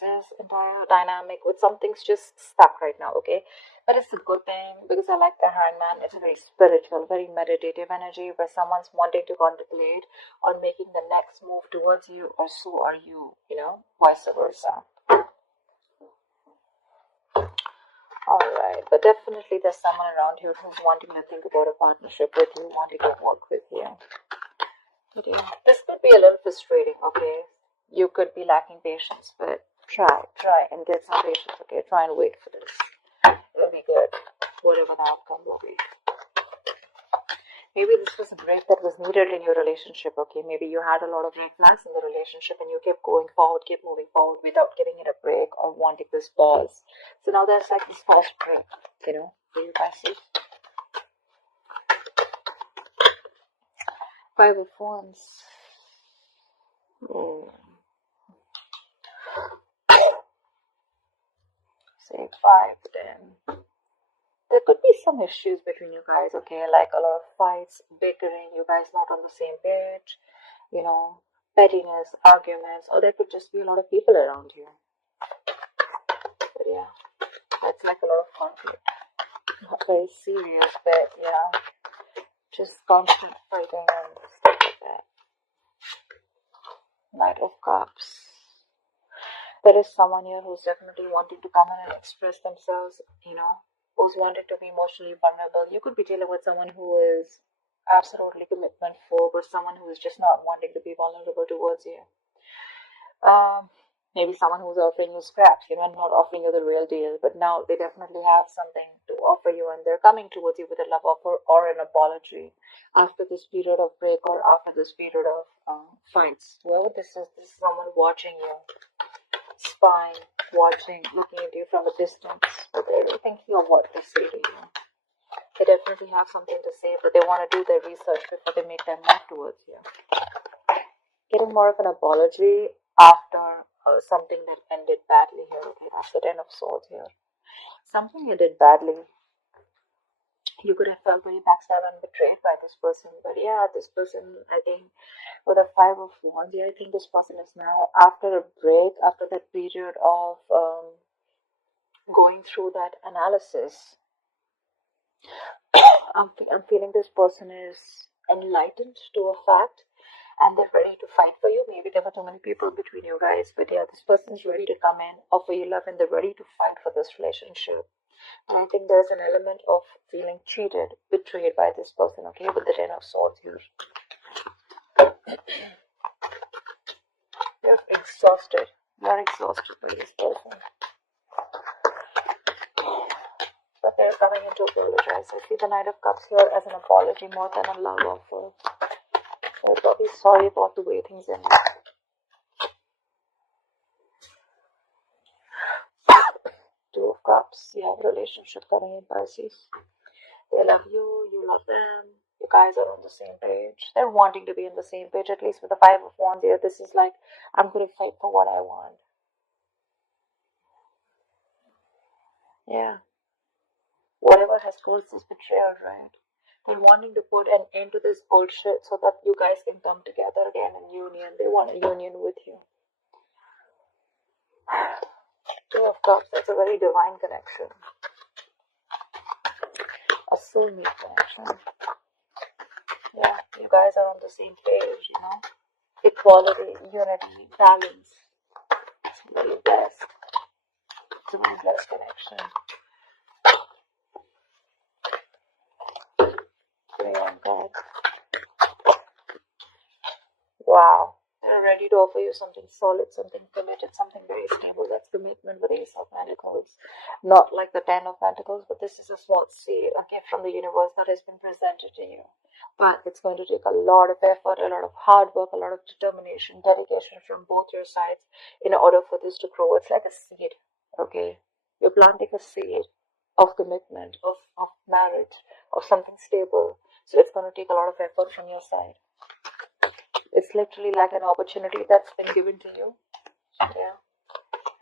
this entire dynamic with something's just stuck right now, okay? But it's a good thing because I like the hangman. It's a very spiritual, very meditative energy where someone's wanting to contemplate on making the next move towards you, or so are you, vice versa. Alright, but definitely there's someone around here who's wanting to think about a partnership with you, wanting to work with you. But yeah, this could be a little frustrating, okay? You could be lacking patience, but try and get some patience, okay? Try and wait for this. It'll be good, whatever the outcome will be. Maybe this was a break that was needed in your relationship, okay? Maybe you had a lot of red flags in the relationship and you kept going forward, kept moving forward without giving it a break or wanting this pause. So now there's like this pause break, for you Pisces. Five of Wands. Say 5, then. There could be some issues between you guys, okay? Like a lot of fights, bickering, you guys not on the same page, pettiness, arguments, or there could just be a lot of people around you. But yeah, that's like a lot of conflict. Not very serious, but yeah, just constant fighting and stuff like that. Knight of Cups. There is someone here who's definitely wanting to come in and express themselves, who's wanted to be emotionally vulnerable. You could be dealing with someone who is absolutely commitment phobe, or someone who is just not wanting to be vulnerable towards you. Maybe someone who's offering you scraps, not offering you the real deal, but now they definitely have something to offer you and they're coming towards you with a love offer or an apology after this period of break or after this period of fights. Whoever this is someone watching you, spying, watching, looking at you from a distance, but they're really thinking of what to say to you. They definitely have something to say, but they want to do their research before they make their move towards you. Getting more of an apology after something that ended badly here, okay? That's the 10 of Swords here. Something ended badly. You could have felt very backstabbed and betrayed by this person, but yeah, this person, I think, with a 5 of Wands here, I think this person is now, after a break, after that period of going through that analysis, I'm feeling this person is enlightened to a fact and they're ready to fight for you. Maybe there were too many people between you guys, but yeah, this person's ready to come in, offer you love, and they're ready to fight for this relationship. And I think there's an element of feeling cheated, betrayed by this person, okay, with the 10 of Swords here. You're exhausted. You're exhausted by this person. But they're coming in to apologize. I see the Knight of Cups here as an apology more than a love offer. They're probably sorry about the way things ended. Two of Cups. You have a relationship coming in, Pisces. They love you, you love them. You guys are on the same page. They're wanting to be on the same page, at least with the 5 of Wands here. This is like, I'm going to fight for what I want. Yeah. Whatever has caused this betrayal, right? They're wanting to put an end to this bullshit so that you guys can come together again in union. They want a union with you. 2 of Cups, that's a very divine connection. A soulmate connection. Yeah, you guys are on the same page, Equality, unity, balance. It's very blessed. It's a very blessed connection. God. Wow. They're ready to offer you something solid, something committed, something very stable. That's commitment with Ace of Pentacles. Not like the 10 of Pentacles, but this is a small seed, a gift from the universe that has been presented to you. But it's going to take a lot of effort, a lot of hard work, a lot of determination, dedication from both your sides in order for this to grow. It's like a seed, okay? You're planting a seed of commitment, of marriage, of something stable. So it's going to take a lot of effort from your side. It's literally like an opportunity that's been given to you. Yeah.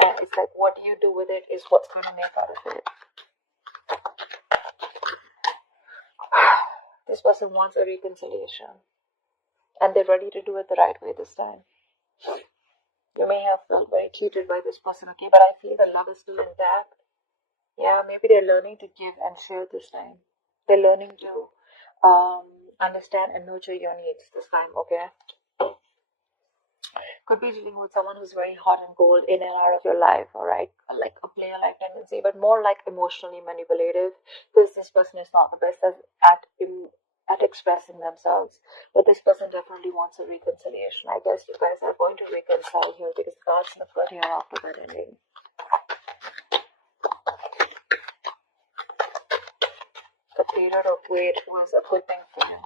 And it's like what you do with it is what's going to make out of it. This person wants a reconciliation. And they're ready to do it the right way this time. You may have felt very cheated by this person, okay, but I feel the love is still intact. Yeah, maybe they're learning to give and share this time. They're learning to understand and nurture your needs this time, okay? Could be dealing with someone who's very hot and cold in and out of your life, all right? Like a player like tendency, but more like emotionally manipulative, because this person is not the best at expressing themselves. But this person definitely wants a reconciliation. I guess you guys are going to reconcile here because God's not good here after that ending. The period of wait was a good thing for you.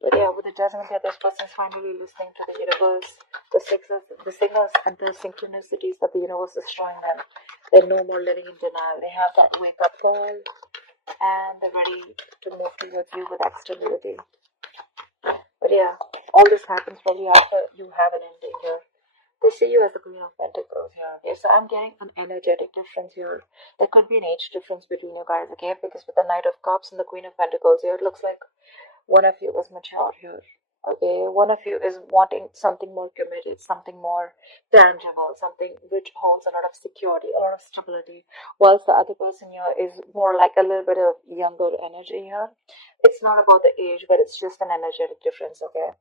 But yeah, with the judgment here, this person is finally listening to the universe, the signals and the synchronicities that the universe is showing them. They're no more living in denial. They have that wake-up call, and they're ready to move towards you with externality. But yeah, all this happens probably after you have an ending here. They see you as the Queen of Pentacles here. Okay, so I'm getting an energetic difference here. There could be an age difference between you guys, okay? Because with the Knight of Cups and the Queen of Pentacles here, it looks like one of you is mature here. Okay, one of you is wanting something more committed, something more tangible, something which holds a lot of security, a lot of stability, whilst the other person here is more like a little bit of younger energy here. It's not about the age, but it's just an energetic difference, okay?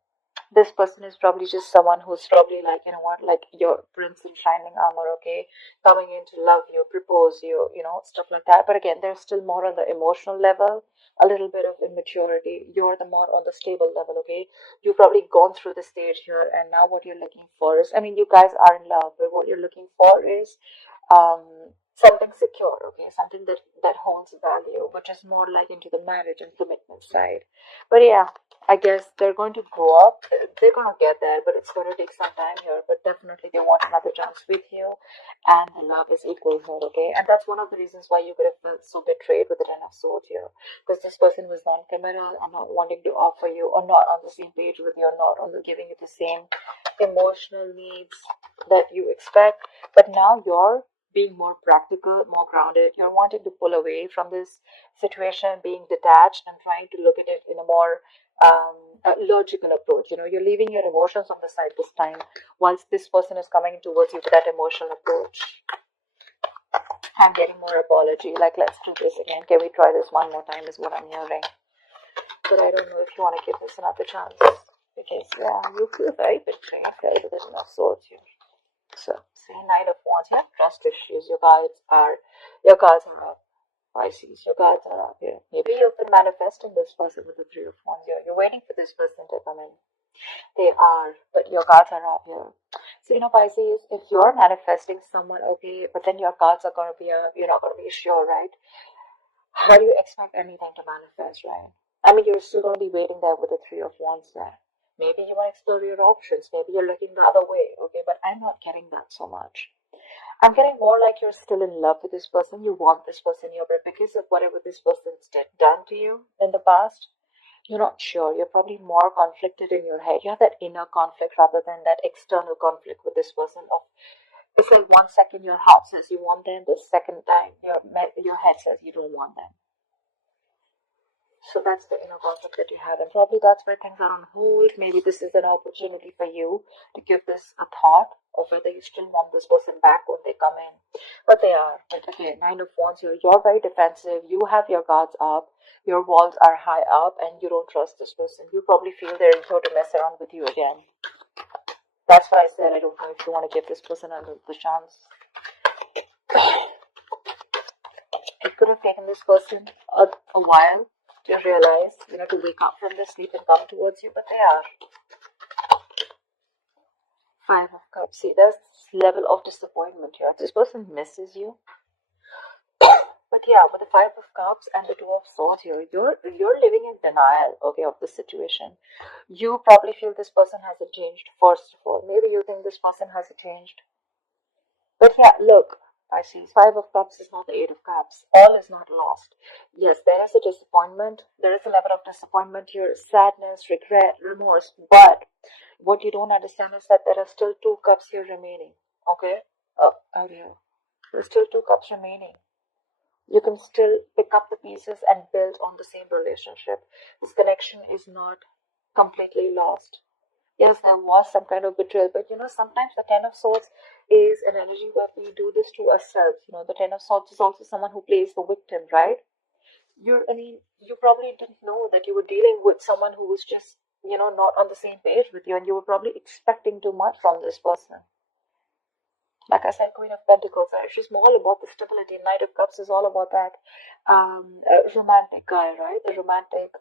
This person is probably just someone who's probably like, you know what, like your prince in shining armor, okay, coming in to love you, propose you, stuff like that. But again, there's still more on the emotional level, a little bit of immaturity. You're the more on the stable level, okay? You've probably gone through the stage here, and now what you're looking for is, I mean, you guys are in love, but what you're looking for is something secure, okay, something that holds value, which is more like into the marriage and commitment side. But yeah, I guess they're going to grow up. They're going to get there, but it's going to take some time here. But definitely, they want another chance with you, and the love is equal here, okay? And that's one of the reasons why you could have felt so betrayed with the Ten of Swords here, because this person was non-committal and not wanting to offer you, or not on the same page with you, or not on the giving you the same emotional needs that you expect. But now you're being more practical, more grounded. You're wanting to pull away from this situation, being detached, and trying to look at it in a more logical approach. You're leaving your emotions on the side this time, whilst this person is coming towards you with that emotional approach. I'm getting more apology. Like, let's do this again. Can we try this one more time? Is what I'm hearing. But I don't know if you want to give this another chance, because yeah, you feel very betrayed. There's enough swords here. So, see, Knight of Wands. You have trust issues. Your cards are up. Pisces, your cards are up here. Maybe you've been manifesting this person with the Three of Wands here. You're waiting for this person to come in. They are, but your cards are up here. So, Pisces, if you're manifesting someone, okay, but then your cards are going to be you're not going to be sure, right? How do you expect anything to manifest, right? I mean, you're still going to be waiting there with the Three of Wands there. Maybe you want to explore your options. Maybe you're looking the other way, okay, but I'm not getting that so much. I'm getting more like you're still in love with this person. You want this person in your life because of whatever this person's done to you in the past. You're not sure. You're probably more conflicted in your head. You have that inner conflict rather than that external conflict with this person. It's like 1 second your heart says you want them, the second time your head says you don't want them. So that's the inner conflict that you have, and probably that's where things are on hold. Maybe this is an opportunity for you to give this a thought of whether you still want this person back when they come in. But they are. But again, Nine of Wands here, you're very defensive. You have your guards up. Your walls are high up, and you don't trust this person. You probably feel they're here to mess around with you again. That's why I said I don't know if you want to give this person another chance. It could have taken this person a while to realize, to wake up from the sleep and come towards you, but they are. Five of Cups. See, there's this level of disappointment here. This person misses you. But yeah, with the Five of Cups and the Two of Swords here, you're living in denial, okay, of the situation. You probably feel this person hasn't changed, first of all. Maybe you think this person hasn't changed. But yeah, look, Pisces, Five of Cups is not the Eight of Cups. All is not lost. Yes, there is a disappointment. There is a level of disappointment here, sadness, regret, remorse. But what you don't understand is that there are still 2 cups here remaining. Okay? Out here. There's still 2 cups remaining. You can still pick up the pieces and build on the same relationship. This connection is not completely lost. Yes, there was some kind of betrayal, but sometimes the Ten of Swords is an energy where we do this to ourselves. The Ten of Swords is also someone who plays the victim, right? I mean, you probably didn't know that you were dealing with someone who was just, not on the same page with you, and you were probably expecting too much from this person. Like I said, Queen of Pentacles, she's more all about the stability. Knight of Cups is all about that romantic guy, right? The romantic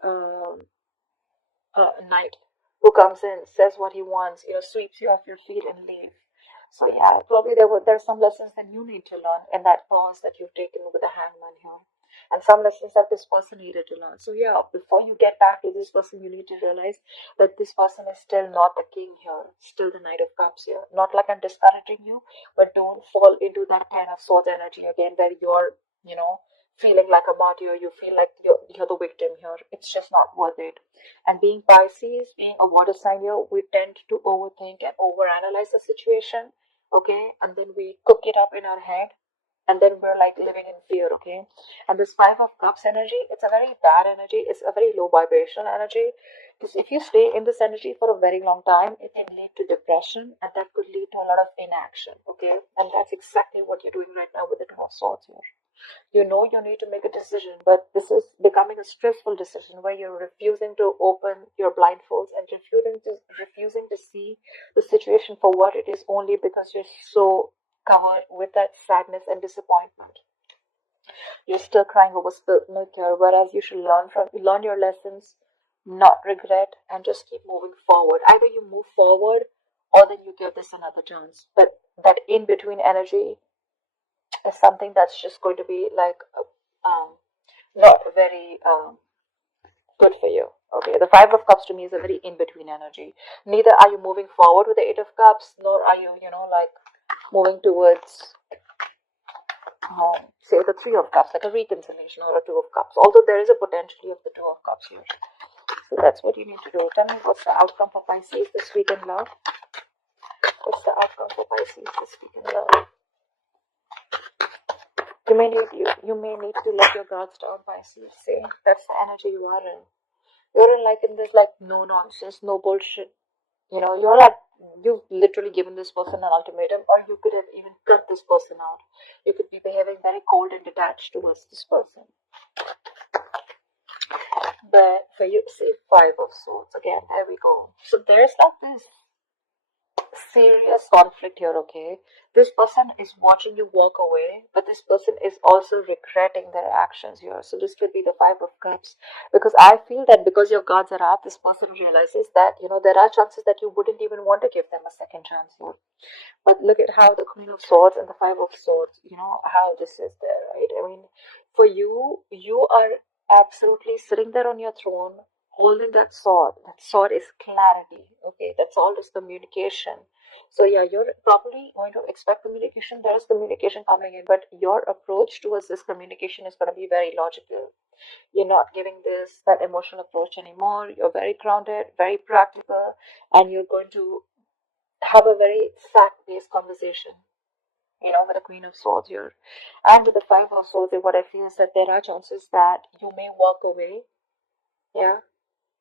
knight who comes in, says what he wants, sweeps you off your feet and leave. So yeah, probably there's some lessons that you need to learn in that pause that you've taken with the Hangman here, and some lessons that this person needed to learn. So yeah, before you get back to this person, you need to realize that this person is still not the king here, still the Knight of Cups here. Not like I'm discouraging you, but don't fall into that Ten of Swords energy again, where you're, feeling like a martyr. You feel like you're the victim here. It's just not worth it. And being Pisces, being a water sign here, we tend to overthink and overanalyze the situation, okay? And then we cook it up in our head, and then we're like living in fear, okay? And this Five of Cups energy, it's a very bad energy. It's a very low vibration energy. Because if you stay in this energy for a very long time, it can lead to depression, and that could lead to a lot of inaction, okay? And that's exactly what you're doing right now with the Two of Swords here. You know you need to make a decision, but this is becoming a stressful decision where you're refusing to open your blindfolds and refusing to see the situation for what it is, only because you're so covered with that sadness and disappointment. You're still crying over spilt milk here, whereas you should learn your lessons, not regret, and just keep moving forward. Either you move forward or then you give this another chance. But that in between energy is something that's just going to be like not very good for you. Okay, the Five of Cups to me is a very in between energy. Neither are you moving forward with the Eight of Cups, nor are you, like moving towards, say, the Three of Cups, like a reconciliation, or a Two of Cups. Although there is a potential of the Two of Cups here. So that's what you need to do. Tell me what's the outcome for Pisces this week in love. What's the outcome for Pisces this week in love? You may need to let your guards down, Pisces. See, that's the energy you are in. You're in this no nonsense, no bullshit. You're like, you've literally given this person an ultimatum, or you could have even cut this person out. You could be behaving very cold and detached towards this person. But for you, say Five of Swords again. There we go. So there's this serious conflict here, okay? This person is watching you walk away, but this person is also regretting their actions here. So this could be the Five of Cups, because I feel that because your guards are up, this person realizes that there are chances that you wouldn't even want to give them a second chance here. But look at how the Queen of Swords and the Five of Swords, how this is there, right? I mean, for you, you are absolutely sitting there on your throne, holding that sword. That sword is clarity, okay? That sword is communication. So yeah, you're probably going to expect communication. There is communication coming in, but your approach towards this communication is going to be very logical. You're not giving that emotional approach anymore. You're very grounded, very practical, and you're going to have a very fact-based conversation, with the Queen of Swords here. And with the Five of Swords, what I feel is that there are chances that you may walk away, yeah,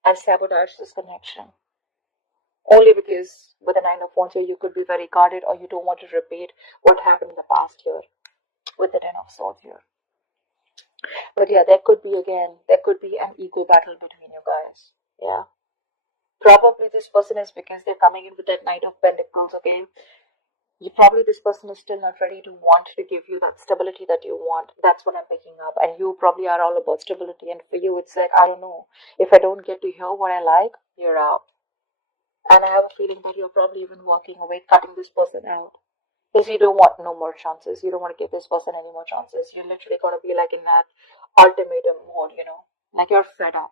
and sabotage this connection. Only because with the Nine of Wands here, you could be very guarded, or you don't want to repeat what happened in the past here with the Ten of Swords here. But yeah, there could be an ego battle between you guys. Yeah. Probably this person is, because they're coming in with that Knight of Pentacles, okay? This person is still not ready to want to give you that stability that you want. That's what I'm picking up. And you probably are all about stability. And for you, it's like, I don't know. If I don't get to hear what I like, you're out. And I have a feeling that you're probably even walking away, cutting this person out. Because you don't want no more chances. You don't want to give this person any more chances. You're literally going to be like in that ultimatum mode, like you're fed up.